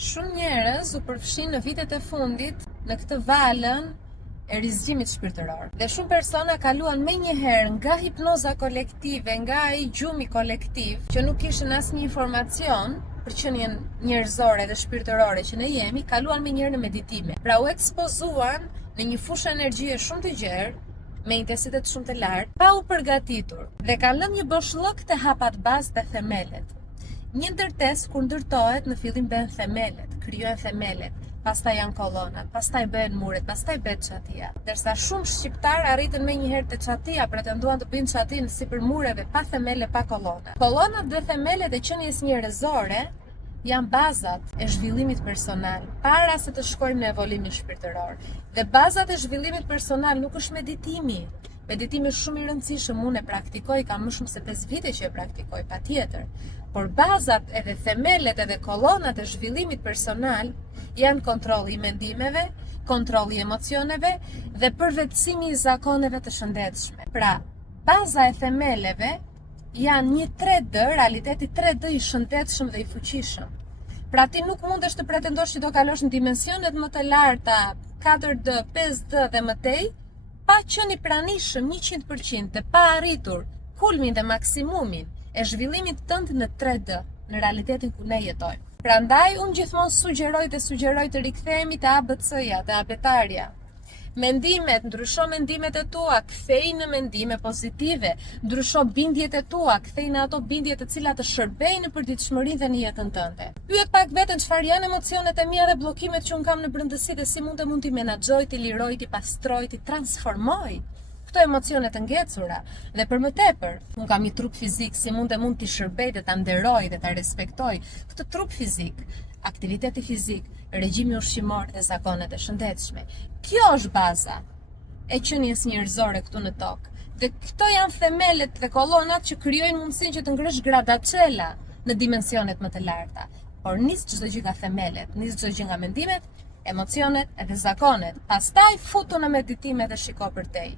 Shumë njerëz u përfshin në vitet e fundit në këtë valën e rizgjimit shpirtëror. Dhe shumë persona kaluan menjëherë nga hipnoza kolektive, nga ai gjumi kolektiv, që nuk kishin asnjë informacion për qenien njerëzore dhe shpirtërore që ne jemi, kaluan menjëherë në meditime. Pra u ekspozuan në një fushë energjie shumë të gjerë, me intensitet shumë të lartë, pa u përgatitur, dhe kanë lënë një boshllok të hapat bazë dhe themelet. Një ndërtesë kur ndërtohet në fillim bëhen themelet, krijohen themelet, pastaj janë kolonat, pastaj bëhen muret, pastaj bëhet çatia. Ndërsa shumë shqiptar arritën menjëherë te çatia, pretenduan të bëjnë çatinë sipër mureve pa themele, pa kolona. Kolonat dhe themelet e qenies njerëzore janë bazat e zhvillimit personal, para se të shkojmë në evolimin shpirtëror. Dhe bazat e zhvillimit personal nuk është meditimi. Meditimi është shumë i rëndësishëm, unë e praktikoj, kam më shumë se 5 vite që e praktikoj, patjetër. Por bazat edhe themelet edhe kolonat e zhvillimit personal janë kontrolli i mendimeve, kontrolli i emocioneve dhe përvetësimi i zakoneve të shëndetshme. Pra, baza e themeleve janë një 3D, realiteti 3D i shëndetshëm dhe i fuqishëm. Pra ti nuk mundesh të pretendosh që do kalosh në dimensionet më të larta, 4D, 5D dhe më tej, pa qenë i pranishëm 100% dhe pa arritur kulmin dhe maksimumin e zhvillimit tënd në 3D, në realitetin ku ne jetojmë. Prandaj unë gjithmonë sugjeroj të rikthehemi te ABC-ja, te abetarja. Mendimet, ndrysho mendimet e tua, kthej në mendime pozitive, ndrysho bindjet e tua, kthej në ato bindje të cilat të shërbejnë në përditshmërinë dhe në jetën tënde. Pyet pak veten çfarë janë emocionet e mia dhe bllokimet që un kam në brendësi dhe si mund t'i menaxhoj, t'i liroj, t'i pastroj, t'i transformoj këto emocione të ngecura. Dhe për më tepër, un kam një trup fizik, si mund t'i shërbej dhe ta nderoj dhe ta respektoj këtë trup fizik, aktiviteti fizik, regjimi ushqimor dhe zakonet e shëndetshme. Kjo është baza e qenies njerëzore këtu në tokë. Dhe këto janë themelet dhe kolonat që krijojnë mundësinë që të ngresh gradacela në dimensionet më të larta. Por nis çdo gjë nga themelet, nis çdo gjë nga mendimet, emocionet edhe zakonet. Pastaj futu në meditime dhe shiko për tej.